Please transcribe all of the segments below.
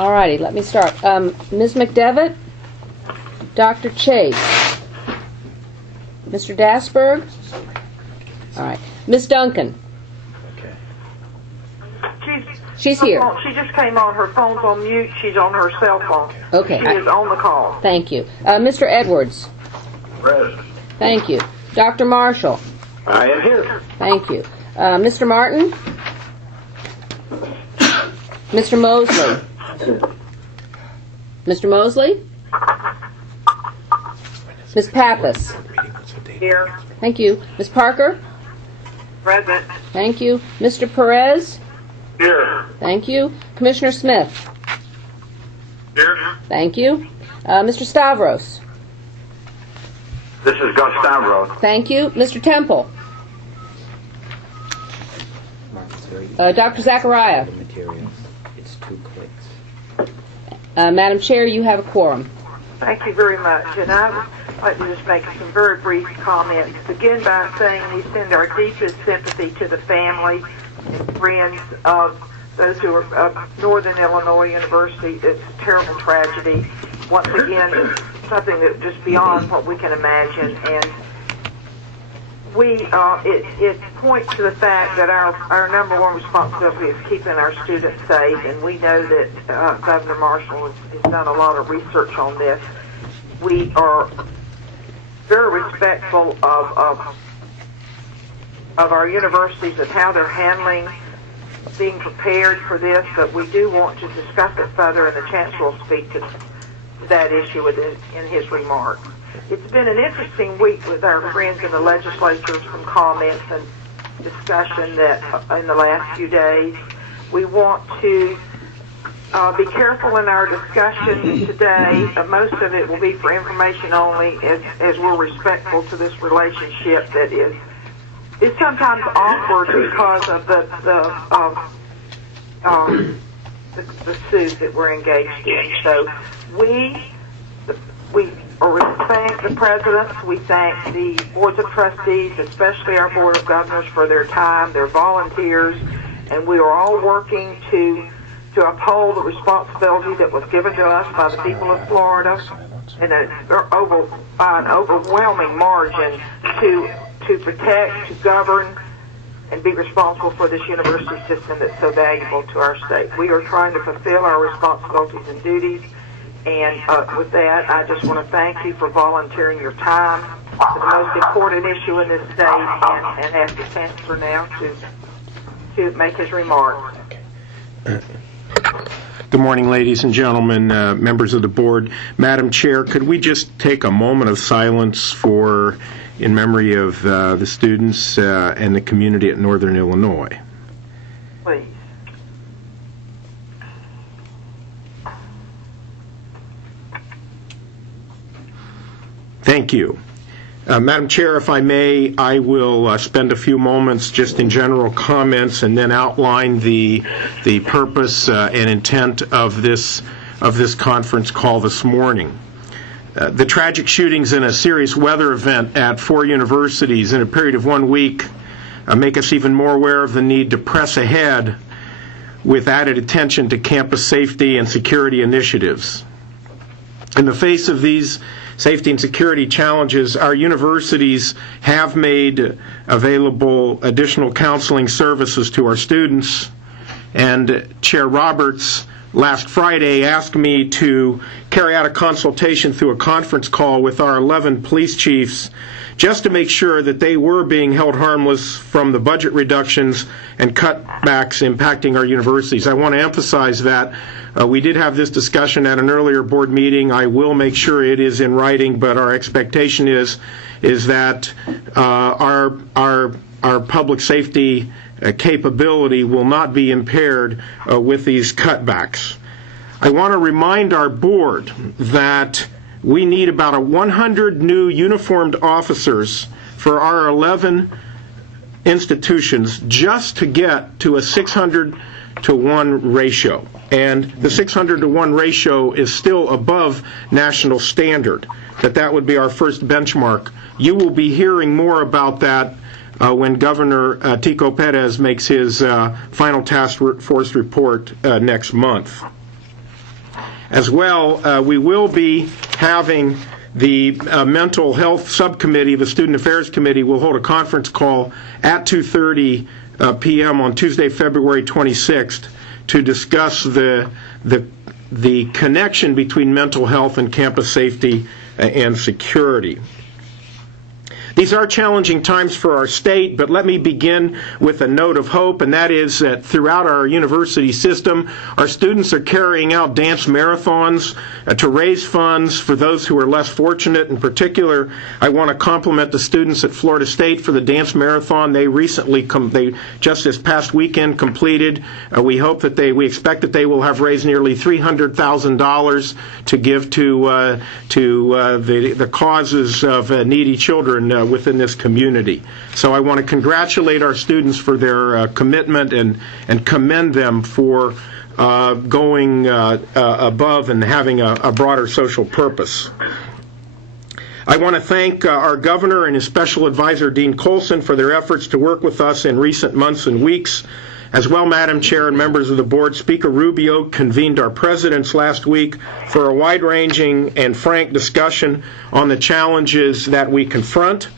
All righty, let me start. Ms. McDevitt, Dr. Chase, Mr. Dasberg. All right, Ms. Duncan. She's here. She just came on. Her phone's on mute. She's on her cell phone. Okay. She is on the call. Thank you. Mr. Edwards. Present. Thank you. Dr. Marshall. I am here. Thank you. Mr. Martin. Mr. Mosley. Mr. Mosley. Ms. Pappas. Here. Thank you. Ms. Parker. Present. Thank you. Mr. Perez. Here. Thank you. Commissioner Smith. Here. Thank you. Mr. Stavros. This is Gus Stavros. Thank you. Mr. Temple. Dr. Zachariah. It's 2 clicks. Madam Chair, you have a quorum. Thank you very much. And I would like to just make some very brief comments. Begin by saying we send our deepest sympathy to the family and friends of those who are of Northern Illinois University. It's a terrible tragedy. Once again, it's something that's just beyond what we can imagine. And it points to the fact that our number one responsibility is keeping our students safe, and we know that Governor Marshall has done a lot of research on this. We are very respectful of our universities and how they're handling being prepared for this, but we do want to discuss it further, and the Chancellor will speak to that issue in his remarks. It's been an interesting week with our friends in the legislature, some comments and discussion that in the last few days. We want to be careful in our discussion today. Most of it will be for information only, as we're respectful to this relationship that is sometimes awkward because of the suit that we're engaged in. So we thank the presidents, we thank the boards of trustees, especially our board of governors, for their time, their volunteers, and we are all working to uphold the responsibility that was given to us by the people of Florida by an overwhelming margin to protect, to govern, and be responsible for this university system that's so valuable to our state. We are trying to fulfill our responsibilities and duties, and with that, I just want to thank you for volunteering your time for the most important issue in this state, and ask the Chancellor now to make his remarks. Good morning, ladies and gentlemen, members of the board. Madam Chair, could we just take a moment of silence in memory of the students and the community at Northern Illinois? Please. Thank you. Madam Chair, if I may, I will spend a few moments just in general comments and then outline the purpose and intent of this conference call this morning. The tragic shootings in a serious weather event at 4 universities in a period of 1 week make us even more aware of the need to press ahead with added attention to campus safety and security initiatives. In the face of these safety and security challenges, our universities have made available additional counseling services to our students, and Chair Roberts last Friday asked me to carry out a consultation through a conference call with our 11 police chiefs just to make sure that they were being held harmless from the budget reductions and cutbacks impacting our universities. I want to emphasize that we did have this discussion at an earlier board meeting. I will make sure it is in writing, but our expectation is that our public safety capability will not be impaired with these cutbacks. I want to remind our board that we need about 100 new uniformed officers for our 11 institutions just to get to a 600-to-1 ratio. And the 600-to-1 ratio is still above national standard. That would be our first benchmark. You will be hearing more about that when Governor Tico Perez makes his final task force report next month. As well, we will be having the Mental Health Subcommittee, the Student Affairs Committee, will hold a conference call at 2:30 p.m. on Tuesday, February 26th to discuss the connection between mental health and campus safety and security. These are challenging times for our state, but let me begin with a note of hope, and that is that throughout our university system, our students are carrying out dance marathons to raise funds for those who are less fortunate. In particular, I want to compliment the students at Florida State for the dance marathon. They recently, they just this past weekend completed. We expect that they will have raised nearly $300,000 to give to the causes of needy children within this community. So I want to congratulate our students for their commitment and commend them for going above and having a broader social purpose. I want to thank our governor and his special advisor, Dean Colson, for their efforts to work with us in recent months and weeks. As well, Madam Chair and members of the board, Speaker Rubio convened our presidents last week for a wide-ranging and frank discussion on the challenges that we confront.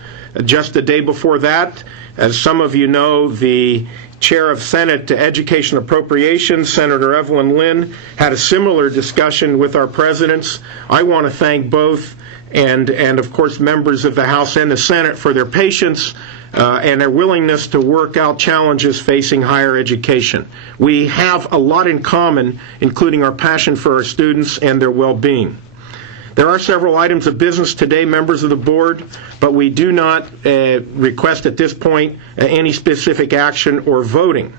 Just the day before that, as some of you know, the Chair of Senate Education Appropriations, Senator Evelyn Lynn, had a similar discussion with our presidents. I want to thank both and of course members of the House and the Senate for their patience and their willingness to work out challenges facing higher education. We have a lot in common, including our passion for our students and their well-being. There are several items of business today, members of the board, but we do not request at this point any specific action or voting.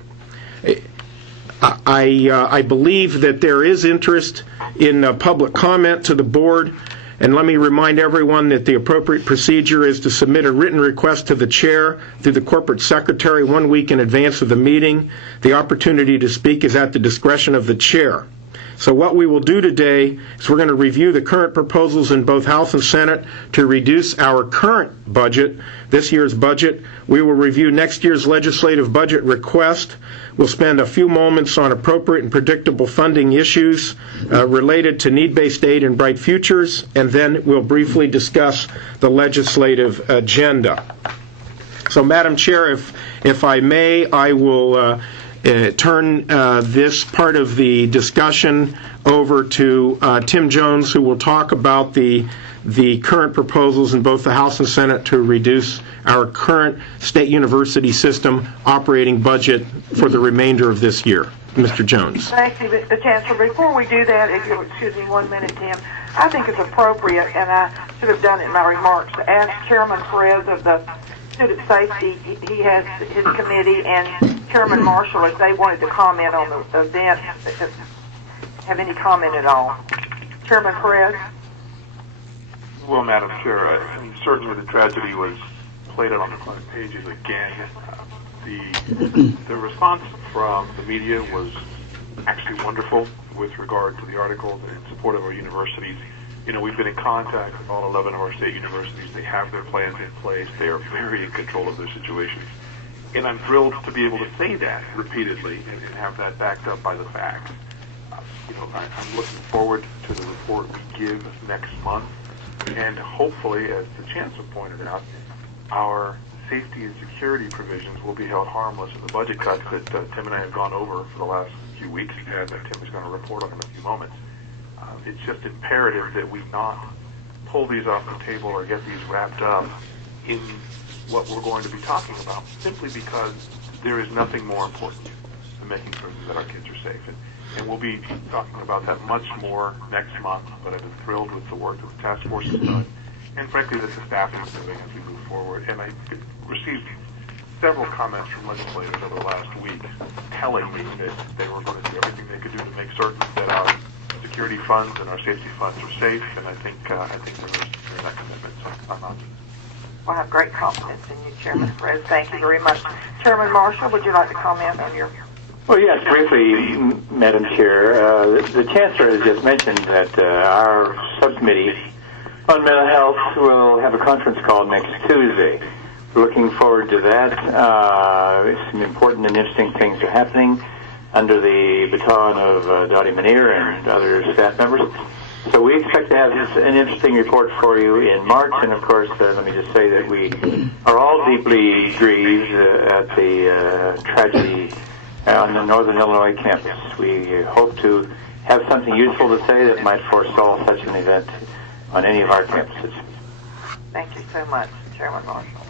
I believe that there is interest in public comment to the board, and let me remind everyone that the appropriate procedure is to submit a written request to the chair through the corporate secretary 1 week in advance of the meeting. The opportunity to speak is at the discretion of the chair. So what we will do today is we're going to review the current proposals in both House and Senate to reduce our current budget, this year's budget. We will review next year's legislative budget request. We'll spend a few moments on appropriate and predictable funding issues related to need-based aid and bright futures, and then we'll briefly discuss the legislative agenda. So, Madam Chair, if I may, I will turn this part of the discussion over to Tim Jones, who will talk about the current proposals in both the House and Senate to reduce our current state university system operating budget for the remainder of this year. Mr. Jones. Thank you, the Chancellor. Before we do that, if you'll excuse me 1 minute, Tim, I think it's appropriate, and I should have done it in my remarks, to ask Chairman Perez of the Student Safety, he has his committee, and Chairman Marshall, if they wanted to comment on the event, have any comment at all. Chairman Perez? Well, Madam Chair, I mean, certainly the tragedy was played out on the front pages again. The response from the media was actually wonderful with regard to the articles and in support of our universities. You know, we've been in contact with all 11 of our state universities. They have their plans in place. They are very in control of their situations. And I'm thrilled to be able to say that repeatedly and have that backed up by the facts. I'm looking forward to the report we give next month. And hopefully, as the Chancellor pointed out, our safety and security provisions will be held harmless in the budget cuts that Tim and I have gone over for the last few weeks, and that Tim is going to report on in a few moments. It's just imperative that we not pull these off the table or get these wrapped up in what we're going to be talking about, simply because there is nothing more important than making sure that our kids are safe. And we'll be talking about that much more next month, but I've been thrilled with the work that the task force has done, and frankly that the staff is doing as we move forward. And I received several comments from legislators over the last week telling me that they were going to do everything they could do to make certain that our security funds and our safety funds are safe, and I think we're going to secure that commitment. So I'm not. Well, I have great confidence in you, Chairman Perez. Thank you very much. Chairman Marshall, would you like to comment on your... Well, yes, briefly, Madam Chair. The Chancellor has just mentioned that our subcommittee on mental health will have a conference call next Tuesday. We're looking forward to that. Some important and interesting things are happening. under the baton of Dottie Manier and other staff members. So we expect to have an interesting report for you in March, and of course, let me just say that we are all deeply grieved at the tragedy on the Northern Illinois campus. We hope to have something useful to say that might forestall such an event on any of our campuses. Thank you so much, Chairman Marshall.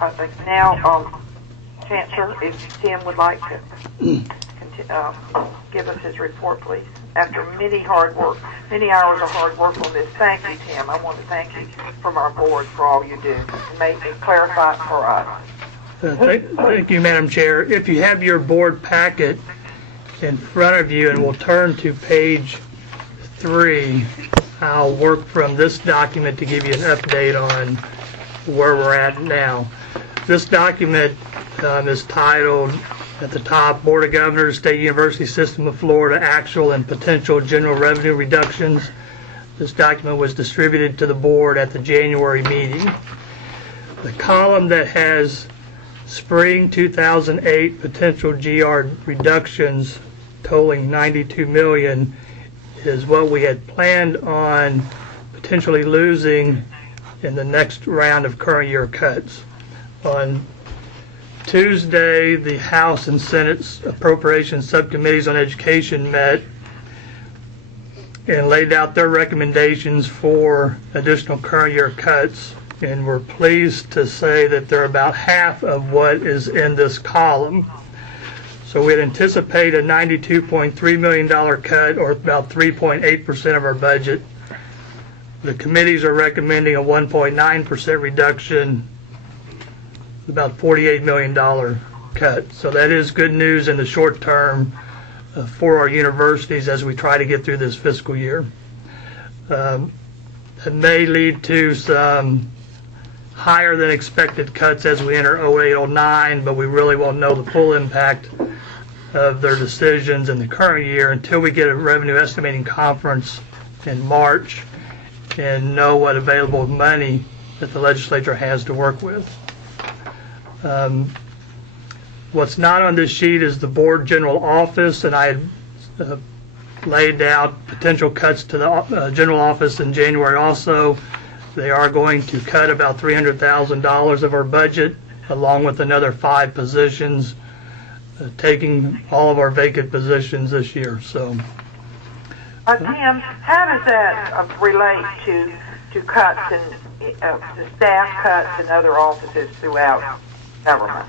I think now, Chancellor, if Tim would like to give us his report, please. After many hours of hard work on this, thank you, Tim. I want to thank you from our board for all you do to make it clarify for us. Thank you, Madam Chair. If you have your board packet in front of you, and we'll turn to page 3, I'll work from this document to give you an update on where we're at now. This document is titled at the top, Board of Governors, State University System of Florida, Actual and Potential General Revenue Reductions. This document was distributed to the board at the January meeting. The column that has spring 2008 potential GR reductions totaling $92 million is what we had planned on potentially losing in the next round of current year cuts. On Tuesday, the House and Senate Appropriations Subcommittees on Education met and laid out their recommendations for additional current year cuts, and we're pleased to say that they're about half of what is in this column. So we'd anticipate a $92.3 million cut, or about 3.8% of our budget. The committees are recommending a 1.9% reduction, about $48 million cut. So that is good news in the short term for our universities as we try to get through this fiscal year. It may lead to some higher than expected cuts as we enter 08-09, but we really won't know the full impact of their decisions in the current year until we get a revenue estimating conference in March and know what available money that the legislature has to work with. What's not on this sheet is the board general office, and I had laid out potential cuts to the general office in January also. They are going to cut about $300,000 of our budget, along with another 5 positions, taking all of our vacant positions this year. So, Tim, how does that relate to cuts and to staff cuts and other offices throughout government?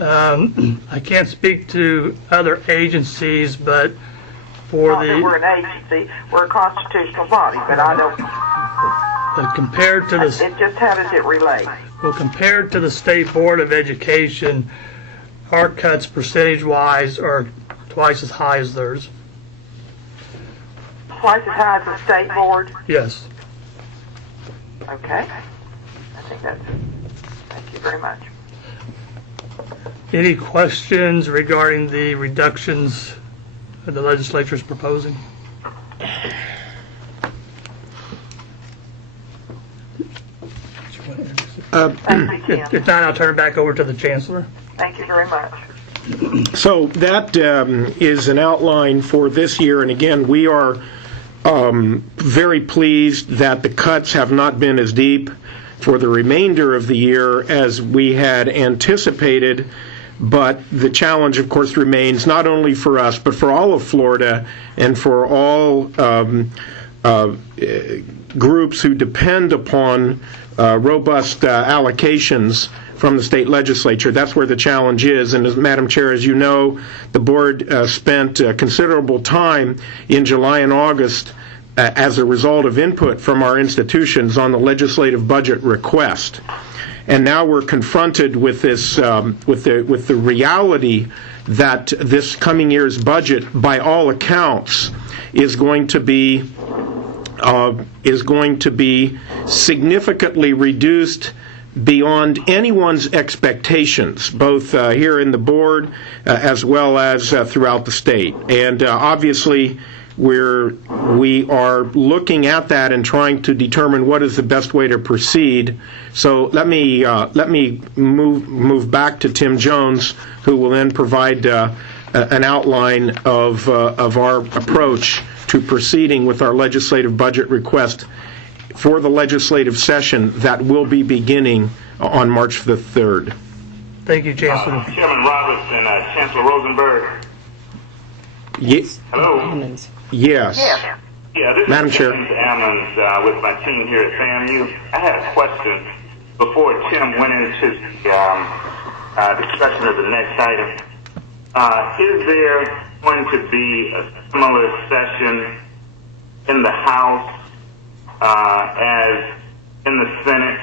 I can't speak to other agencies, but for we're an agency, we're a constitutional body, but I don't. Compared to the, it just how does it relate? Well, compared to the State Board of Education, our cuts percentage-wise are twice as high as theirs. Twice as high as the State Board? Yes. Okay. I think that's it. Thank you very much. Any questions regarding the reductions that the legislature is proposing? Thank you, Tim. If not, I'll turn it back over to the Chancellor. Thank you very much. So that is an outline for this year, and again, we are very pleased that the cuts have not been as deep for the remainder of the year as we had anticipated, but the challenge, of course, remains not only for us, but for all of Florida and for all groups who depend upon robust allocations from the state legislature. That's where the challenge is. And as Madam Chair, as you know, the board spent considerable time in July and August as a result of input from our institutions on the legislative budget request. And now we're confronted with this, with the reality that this coming year's budget, by all accounts, is going to be significantly reduced beyond anyone's expectations, both here in the board as well as throughout the state. And obviously, we are looking at that and trying to determine what is the best way to proceed. So let me move back to Tim Jones, who will then provide an outline of our approach to proceeding with our legislative budget request for the legislative session that will be beginning on March the 3rd. Thank you, Chancellor. Chairman Roberts and Chancellor Rosenberg. Hello. Yes. Yeah, this Madam is Chair. James Ammons with my team here at FAMU. I had a question before Tim went into the discussion of the next item. Is there going to be a similar session in the House as in the Senate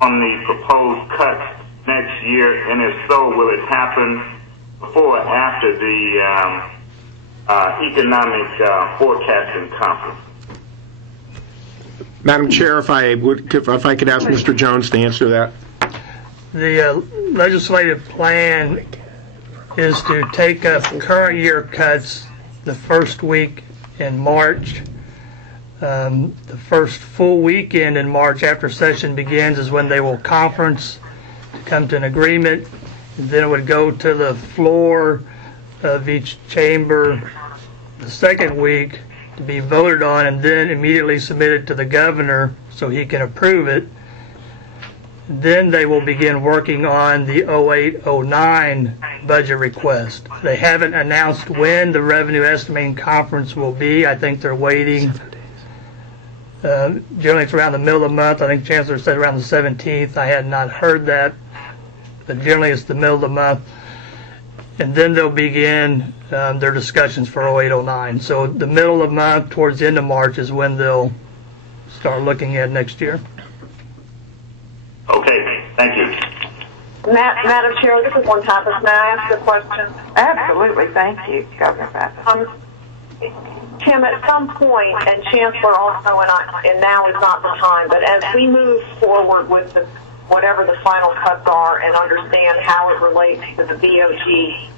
on the proposed cuts next year? And if so, will it happen before or after the economic forecasting conference? Madam Chair, if I could ask Mr. Jones to answer that. The legislative plan is to take up current year cuts the first week in March. The first full weekend in March after session begins is when they will conference to come to an agreement. And then it would go to the floor of each chamber the second week to be voted on, and then immediately submitted to the governor so he can approve it. Then they will begin working on the 08-09 budget request. They haven't announced when the revenue estimating conference will be. I think they're waiting. Generally it's around the middle of the month. I think Chancellor said around the 17th. I had not heard that, but generally it's the middle of the month. And then they'll begin their discussions for 08-09. So the middle of the month, towards the end of March, is when they'll start looking at next year. Okay, thank you. Madam Chair, this is Lynn Pappas. May I ask a question? Absolutely, thank you, Governor Pappas. Tim, at some point, and Chancellor also, and now is not the time, but as we move forward with whatever the final cuts are and understand how it relates to the BOG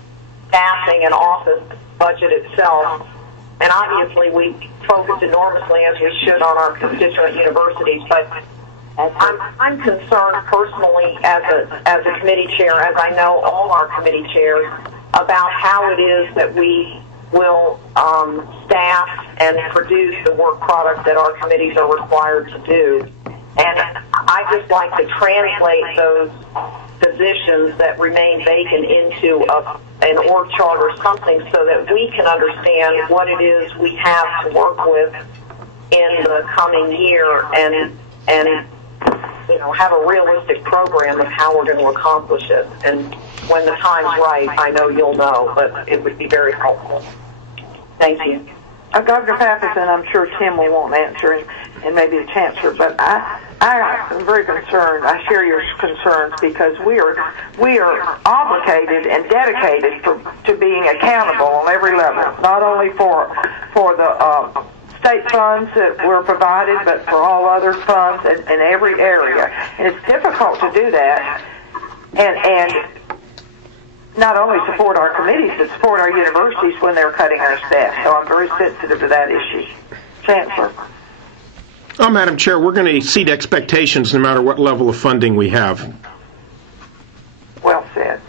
staffing and office budget itself, and obviously we focus enormously, as we should, on our constituent universities, but I'm concerned personally as a committee chair, as I know all our committee chairs, about how it is that we will staff and produce the work product that our committees are required to do. And I just like to translate those positions that remain vacant into an org chart or something so that we can understand what it is we have to work with in the coming year and have a realistic program of how we're going to accomplish it. And when the time's right, I know you'll know, but it would be very helpful. Thank you. Governor Pappas, and I'm sure Tim will want to answer, and maybe the Chancellor, but I am very concerned. I share your concerns because we are obligated and dedicated to being accountable on every level, not only for the state funds that were provided, but for all other funds in every area. And it's difficult to do that and not only support our committees, but support our universities when they're cutting our staff. So I'm very sensitive to that issue. Chancellor. Oh, Madam Chair, we're going to exceed expectations no matter what level of funding we have. Well said.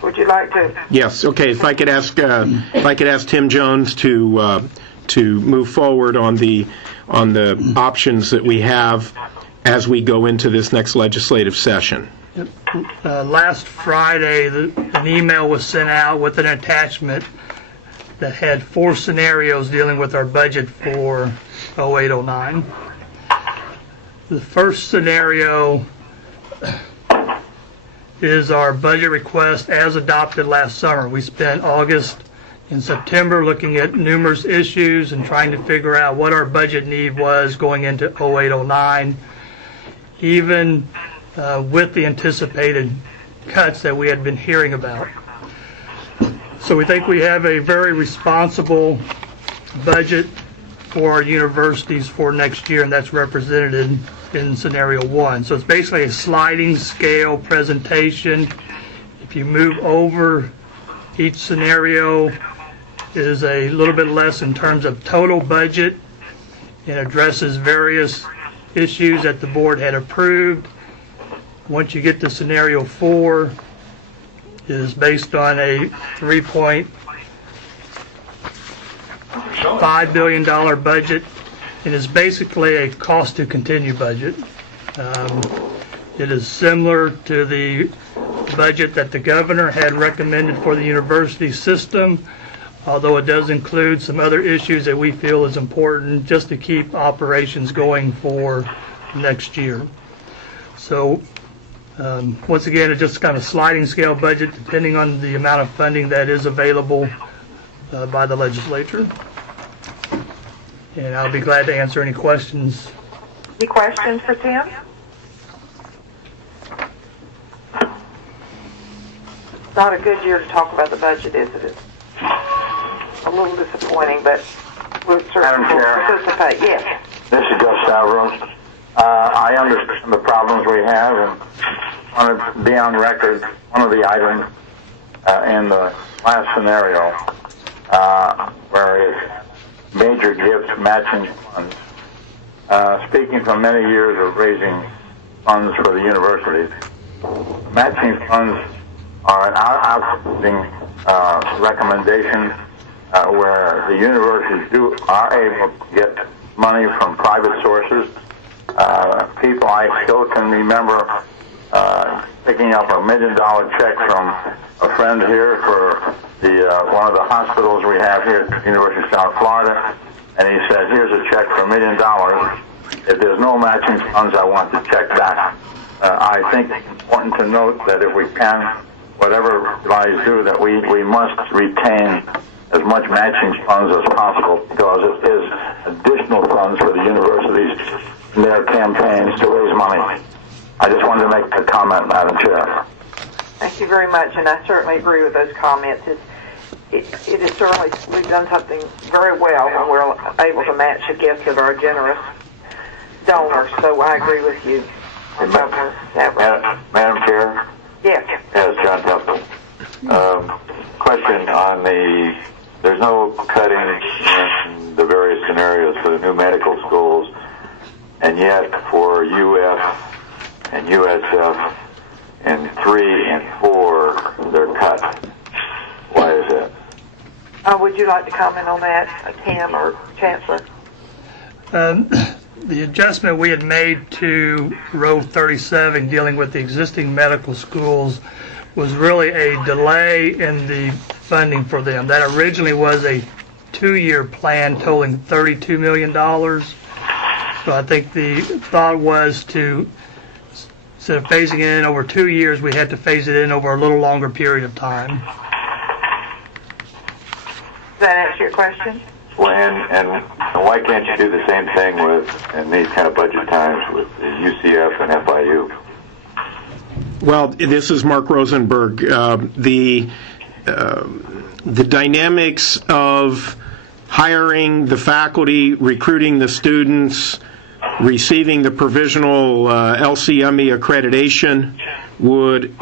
Would you like to? Yes. Okay. If I could ask Tim Jones to move forward on the options that we have as we go into this next legislative session. Last Friday, an email was sent out with an attachment that had 4 scenarios dealing with our budget for 08-09. The first scenario is our budget request as adopted last summer. We spent August and September looking at numerous issues and trying to figure out what our budget need was going into 08-09, even with the anticipated cuts that we had been hearing about. So we think we have a very responsible budget for our universities for next year, and that's represented in scenario 1. So it's basically a sliding scale presentation. If you move over each scenario, is a little bit less in terms of total budget. It addresses various issues that the board had approved. once you get to scenario 4, it is based on a $3.5 billion budget. It is basically a cost to continue budget. It is similar to the budget that the governor had recommended for the university system, although it does include some other issues that we feel is important just to keep operations going for next year. So once again, it's just kind of sliding scale budget depending on the amount of funding that is available by the legislature. And I'll be glad to answer any questions. Any questions for Tim? Not a good year to talk about the budget, is it? It's a little disappointing, but we'll certainly participate. Yes. This is Gus Stavros. I understand the problems we have, and want to be on record. One of the items in the last scenario, where it's major gifts, matching funds. Speaking from many years of raising funds for the universities, matching funds are an outstanding recommendation where the universities are able to get money from private sources. People, I still can remember picking up $1 million check from a friend here for one of the hospitals we have here at the University of South Florida, and he said, "Here's a check for $1 million. If there's no matching funds, I want the check back." I think it's important to note that if we can, whatever guys do, that we must retain as much matching funds as possible, because it is additional funds for the universities in their campaigns to raise money. I just wanted to make a comment, Madam Chair. Thank you very much, and I certainly agree with those comments. It is certainly, we've done something very well when we're able to match the gifts of our generous donors, so I agree with you. Madam Chair? Yes. Yes, John Temple. Question on there's no cutting in the various scenarios for the new medical schools, and yet for UF and USF in 3 and 4, they're cut. Why is that? Would you like to comment on that, Tim or Chancellor? The adjustment we had made to row 37 dealing with the existing medical schools was really a delay in the funding for them. That originally was a 2-year plan totaling $32 million. So I think the thought was to, instead of phasing it in over 2 years, we had to phase it in over a little longer period of time. Does that answer your question? Well, and why can't you do the same thing in these kind of budget times with the UCF and FIU? Well, this is Mark Rosenberg. The dynamics of hiring the faculty, recruiting the students, receiving the provisional LCME accreditation would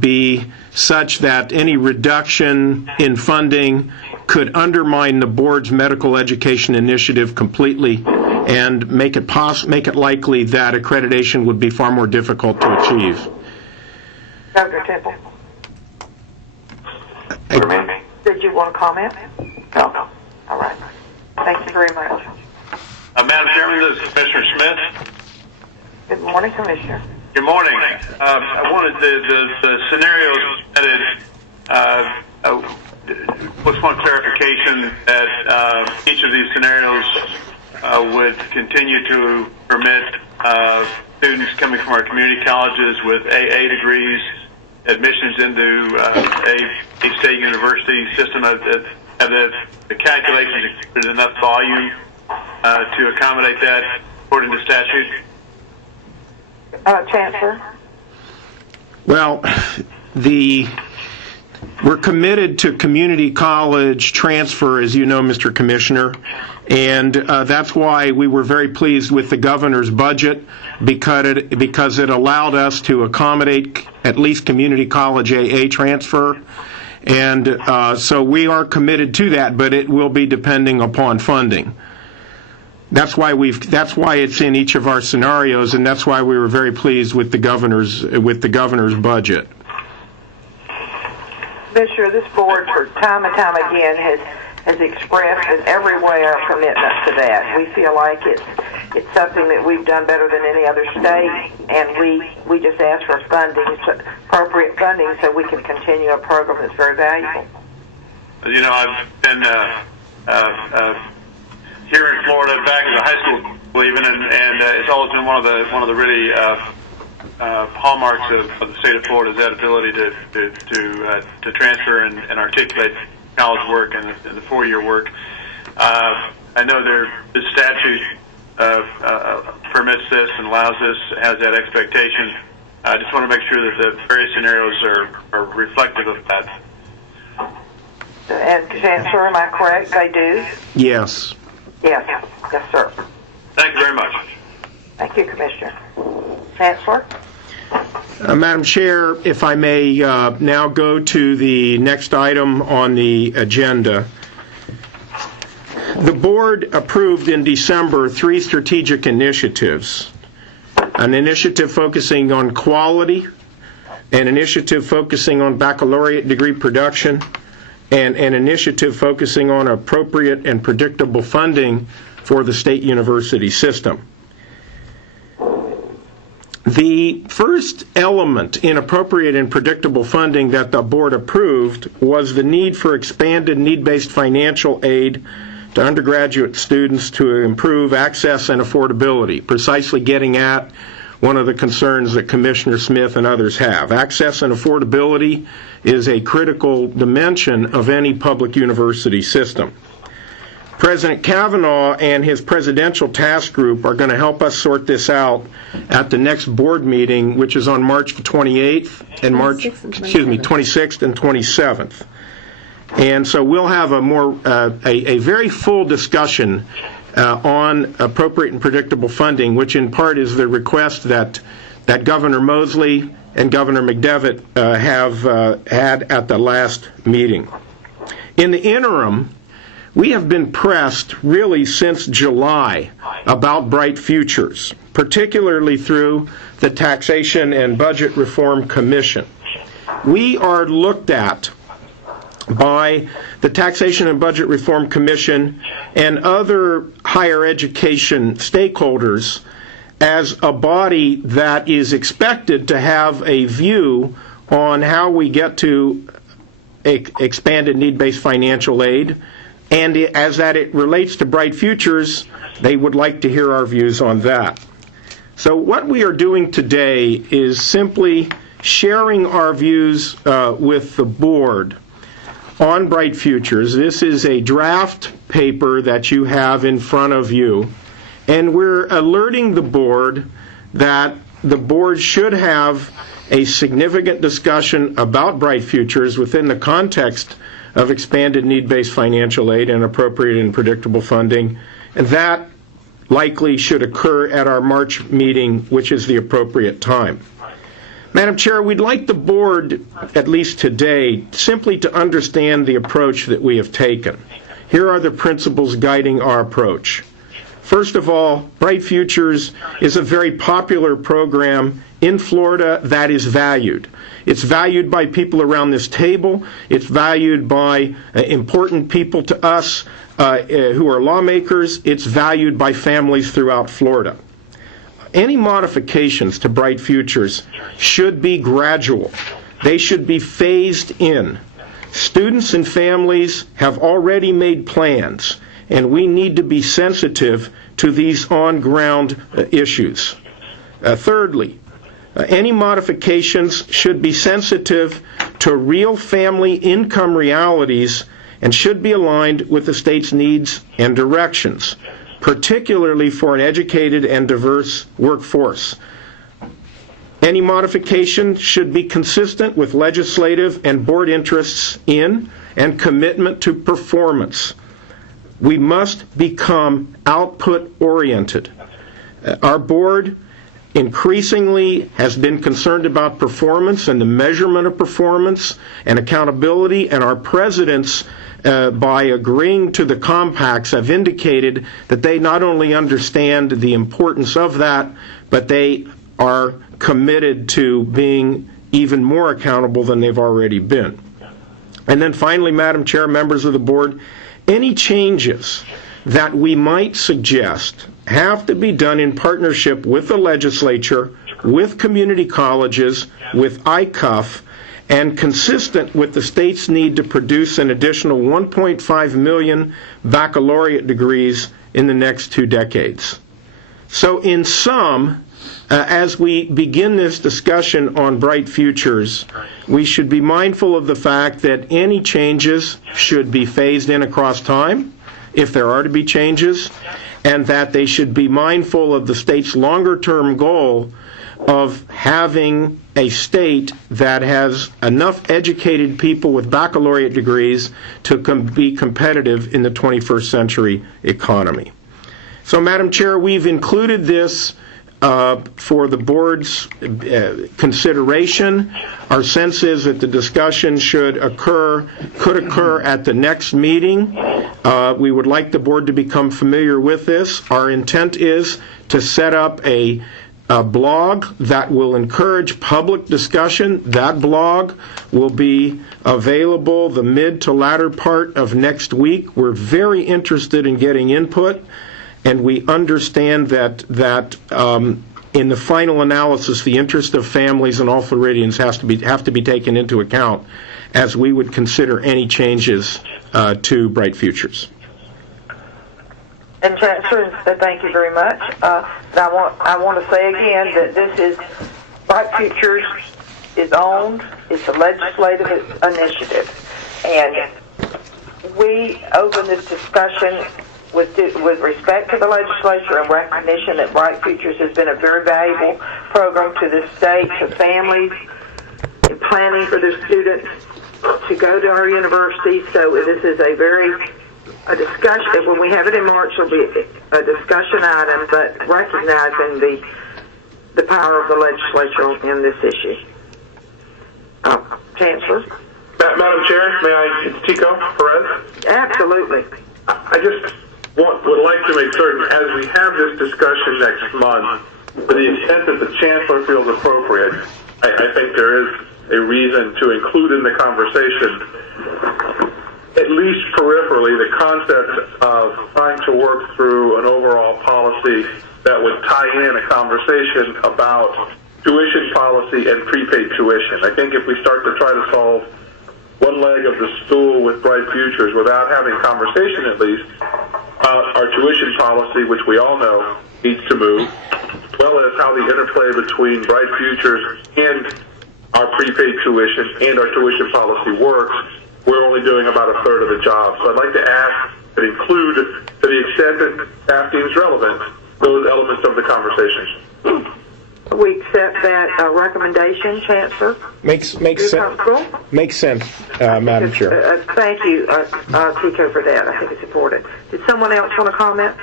be such that any reduction in funding could undermine the board's medical education initiative completely and make it likely that accreditation would be far more difficult to achieve. Dr. Temple? Did you want to comment? No. All right. Thank you very much. Madam Chairman, this is Commissioner Smith. Good morning, Commissioner. Good morning. I wanted the scenarios that just one clarification that each of these scenarios would continue to permit students coming from our community colleges with AA degrees admissions into a state university system. Have the calculations included enough volume to accommodate that according to statute? Chancellor? Well, we're committed to community college transfer, as you know, Mr. Commissioner, and that's why we were very pleased with the governor's budget, because it allowed us to accommodate at least community college AA transfer. And so we are committed to that, but it will be depending upon funding. That's why it's in each of our scenarios, and that's why we were very pleased with the governor's budget. Commissioner, this board for time and time again has expressed in every way our commitment to that. We feel like it's something that we've done better than any other state, and we just ask for funding, appropriate funding, so we can continue a program that's very valuable. You know, I've been here in Florida back as a high school even, and it's always been one of the really hallmarks of the state of Florida is that ability to transfer and articulate college work and the 4-year work. I know the statute permits this and allows this, has that expectation. I just want to make sure that the various scenarios are reflective of that. And Chancellor, am I correct? They do? Yes. Yes, sir. Thank you very much. Thank you, Commissioner. Chancellor? Madam Chair, if I may now go to the next item on the agenda. The board approved in December 3 strategic initiatives. An initiative focusing on quality, an initiative focusing on baccalaureate degree production, and an initiative focusing on appropriate and predictable funding for the state university system. The first element in appropriate and predictable funding that the board approved was the need for expanded need-based financial aid to undergraduate students to improve access and affordability, precisely getting at one of the concerns that Commissioner Smith and others have. Access and affordability is a critical dimension of any public university system. President Kavanaugh and his presidential task group are going to help us sort this out at the next board meeting, which is on March 28th and 26th and 27th. And so we'll have a very full discussion on appropriate and predictable funding, which in part is the request that Governor Mosley and Governor McDevitt have had at the last meeting. In the interim, we have been pressed really since July about Bright Futures, particularly through the Taxation and Budget Reform Commission. We are looked at by the Taxation and Budget Reform Commission and other higher education stakeholders as a body that is expected to have a view on how we get to expanded need-based financial aid, and as that it relates to Bright Futures, they would like to hear our views on that. So what we are doing today is simply sharing our views with the board on Bright Futures. This is a draft paper that you have in front of you, and we're alerting the board that the board should have a significant discussion about Bright Futures within the context of expanded need-based financial aid and appropriate and predictable funding, and that likely should occur at our March meeting, which is the appropriate time. Madam Chair, we'd like the board, at least today, simply to understand the approach that we have taken. Here are the principles guiding our approach. First of all, Bright Futures is a very popular program in Florida that is valued. It's valued by people around this table. It's valued by important people to us who are lawmakers. It's valued by families throughout Florida. Any modifications to Bright Futures should be gradual. They should be phased in. Students and families have already made plans, and we need to be sensitive to these on-ground issues. Thirdly, any modifications should be sensitive to real family income realities and should be aligned with the state's needs and directions, particularly for an educated and diverse workforce. Any modification should be consistent with legislative and board interests in and commitment to performance. We must become output-oriented. Our board increasingly has been concerned about performance and the measurement of performance and accountability, and our presidents, by agreeing to the compacts, have indicated that they not only understand the importance of that, but they are committed to being even more accountable than they've already been. And then finally, Madam Chair, members of the board, any changes that we might suggest have to be done in partnership with the legislature, with community colleges, with ICUF, and consistent with the state's need to produce an additional 1.5 million baccalaureate degrees in the next 2 decades. So in sum, as we begin this discussion on Bright Futures, we should be mindful of the fact that any changes should be phased in across time, if there are to be changes, and that they should be mindful of the state's longer-term goal of having a state that has enough educated people with baccalaureate degrees to be competitive in the 21st century economy. So, Madam Chair, we've included this for the board's consideration. Our sense is that the discussion could occur at the next meeting. We would like the board to become familiar with this. Our intent is to set up a blog that will encourage public discussion. That blog will be available the mid to latter part of next week. We're very interested in getting input, and we understand that in the final analysis, the interest of families and all Floridians have to be taken into account as we would consider any changes to Bright Futures. And Chancellor, thank you very much. I want to say again that this is Bright Futures is owned. It's a legislative initiative, and we open this discussion with respect to the legislature and recognition that Bright Futures has been a very valuable program to the state, to families, in planning for their students to go to our universities. So this is a discussion. When we have it in March, it'll be a discussion item, but recognizing the power of the legislature in this issue. Chancellor? Madam Chair, may I, it's Tico Perez? Absolutely. I just would like to make certain, as we have this discussion next month, to the extent that the Chancellor feels appropriate, I think there is a reason to include in the conversation, at least peripherally, the concept of trying to work through an overall policy that would tie in a conversation about tuition policy and prepaid tuition. I think if we start to try to solve one leg of the stool with Bright Futures without having conversation at least about our tuition policy, which we all know needs to move, as well as how the interplay between Bright Futures and our prepaid tuition and our tuition policy works, we're only doing about a third of the job. So I'd like to ask that include, to the extent that staff deems relevant, those elements of the conversation. We accept that recommendation, Chancellor. Makes sense. Makes sense, Madam Chair. Thank you, Tico, for that. I think it's important. Did someone else want to comment?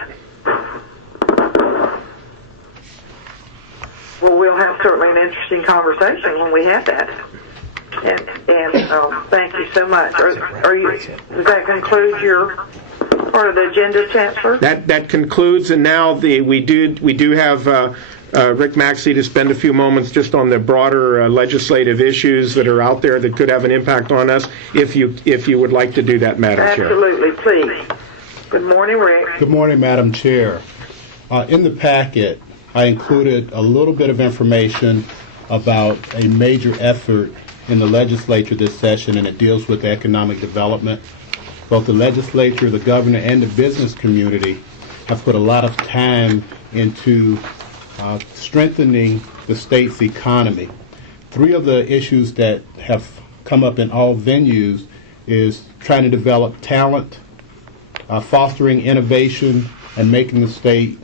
Well, we'll have certainly an interesting conversation when we have that. And thank you so much. Does that conclude your part of the agenda, Chancellor? That concludes, and now we do have Rick Maxey to spend a few moments just on the broader legislative issues that are out there that could have an impact on us, if you would like to do that, Madam Chair. Absolutely, please. Good morning, Rick. Good morning, Madam Chair. In the packet, I included a little bit of information about a major effort in the legislature this session, and it deals with economic development. Both the legislature, the governor, and the business community have put a lot of time into strengthening the state's economy. Three of the issues that have come up in all venues is trying to develop talent, fostering innovation, and making the state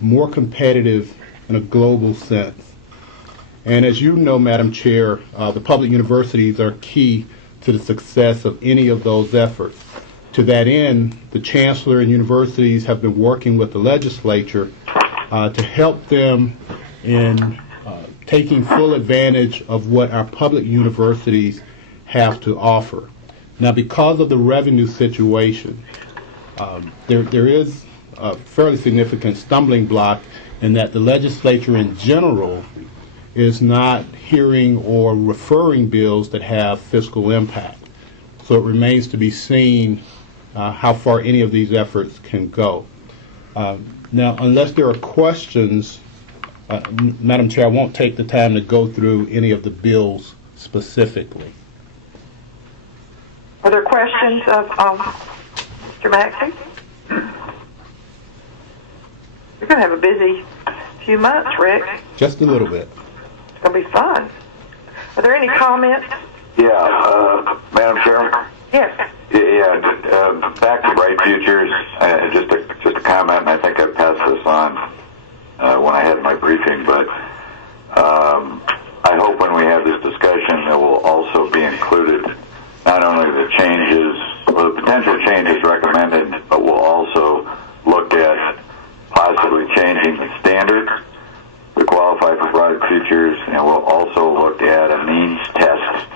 more competitive in a global sense. And as you know, Madam Chair, the public universities are key to the success of any of those efforts. To that end, the chancellor and universities have been working with the legislature to help them in taking full advantage of what our public universities have to offer. Now, because of the revenue situation, there is a fairly significant stumbling block in that the legislature in general is not hearing or referring bills that have fiscal impact. So it remains to be seen how far any of these efforts can go. Now, unless there are questions, Madam Chair, I won't take the time to go through any of the bills specifically. Are there questions of Mr. Maxey? You're going to have a busy few months, Rick. Just a little bit. It's going to be fun. Are there any comments? Yeah, Madam Chairman? Yes. Yeah, back to Bright Futures, just a comment, and I think I passed this on when I had my briefing, but I hope when we have this discussion there will also be included not only the changes, or the potential changes recommended, but we'll also look at possibly changing the standard to qualify for Bright Futures, and we'll also look at a means test.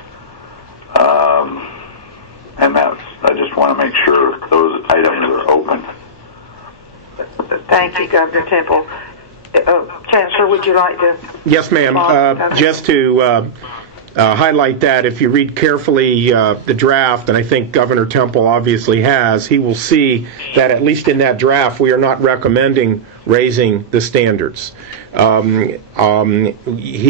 And I just want to make sure those items are open. Thank you, Governor Temple. Chancellor, would you like to? Yes, ma'am. Just to highlight that, if you read carefully the draft, and I think Governor Temple obviously has, he will see that at least in that draft we are not recommending raising the standards. He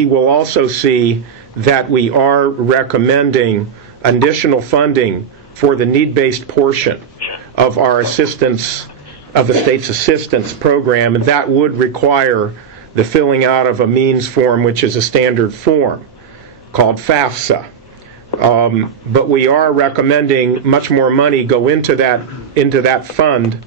will also see that we are recommending additional funding for the need-based portion of our assistance, of the state's assistance program, and that would require the filling out of a means form, which is a standard form called FAFSA. But we are recommending much more money go into that fund,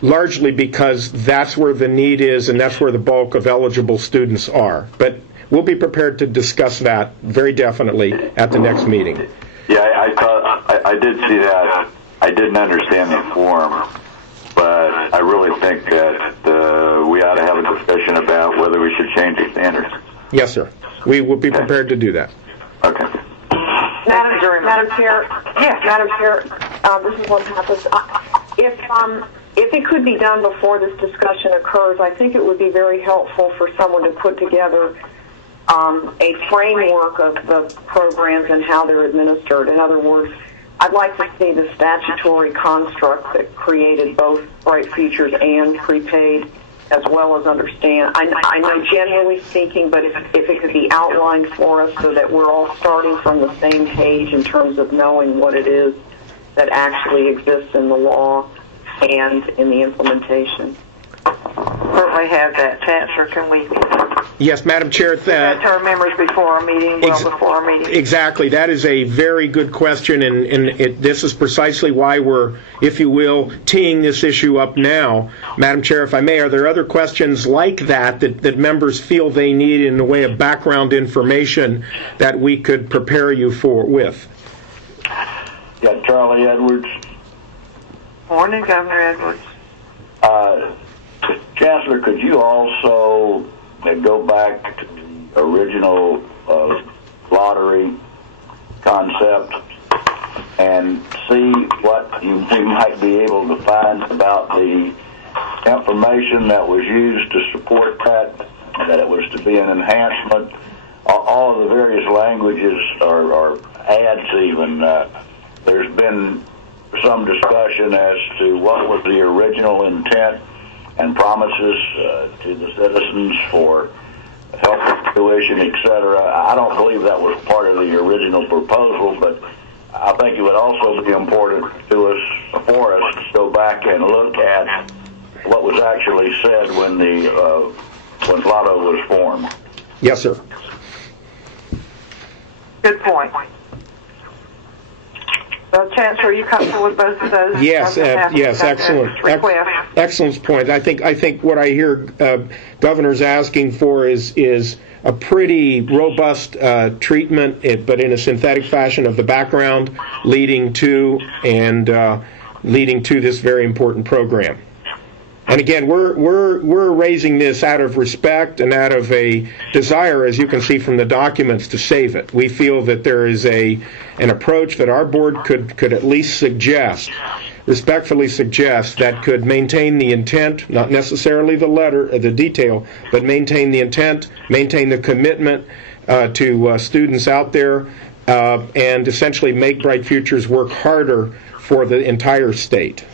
largely because that's where the need is and that's where the bulk of eligible students are. But we'll be prepared to discuss that very definitely at the next meeting. Yeah, I did see that. I didn't understand the form, but I really think that we ought to have a discussion about whether we should change the standards. Yes, sir. We will be prepared to do that. Okay. Madam Chair. Yes, Madam Chair. This is what happens. If it could be done before this discussion occurs, I think it would be very helpful for someone to put together a framework of the programs and how they're administered. In other words, I'd like to see the statutory construct that created both Bright Futures and prepaid, as well as understand. I know generally speaking, but if it could be outlined for us so that we're all starting from the same page in terms of knowing what it is that actually exists in the law and in the implementation. Certainly have that. Chancellor, can we? Yes, Madam Chair. That to our members before our meeting, before our meeting. Exactly. That is a very good question, and this is precisely why we're, if you will, teeing this issue up now. Madam Chair, if I may, are there other questions like that members feel they need in the way of background information that we could prepare you with? Yeah, Charlie Edwards. Morning, Governor Edwards. Chancellor, could you also go back to the original lottery concept and see what we might be able to find about the information that was used to support that it was to be an enhancement? All of the various languages or ads even, there's been some discussion as to what was the original intent and promises to the citizens for health tuition, etc. I don't believe that was part of the original proposal, but I think it would also be important for us to go back and look at what was actually said when Lotto was formed. Yes, sir. Good point. So, Chancellor, are you comfortable with both of those? Yes, excellent. Excellent point. I think what I hear Governor's asking for is a pretty robust treatment, but in a synthetic fashion of the background leading to this very important program. And again, we're raising this out of respect and out of a desire, as you can see from the documents, to save it. We feel that there is an approach that our board could at least suggest, respectfully suggest, that could maintain the intent, not necessarily the letter, the detail, but maintain the intent, maintain the commitment to students out there, and essentially make Bright Futures work harder for the entire state.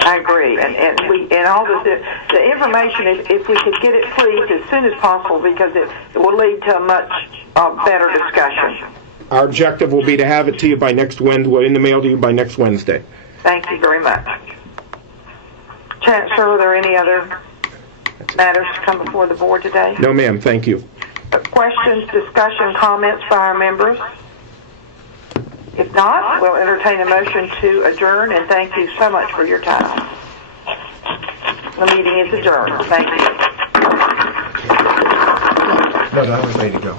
I agree, and all this, the information, if we could get it, please, as soon as possible, because it will lead to a much better discussion. Our objective will be to have it to you by next Wednesday, in the mail to you by next Wednesday. Thank you very much. Chancellor, are there any other matters to come before the board today? No, ma'am. Thank you. Questions, discussion, comments by our members? If not, we'll entertain a motion to adjourn, and thank you so much for your time. The meeting is adjourned. Thank you. No, I was ready to go.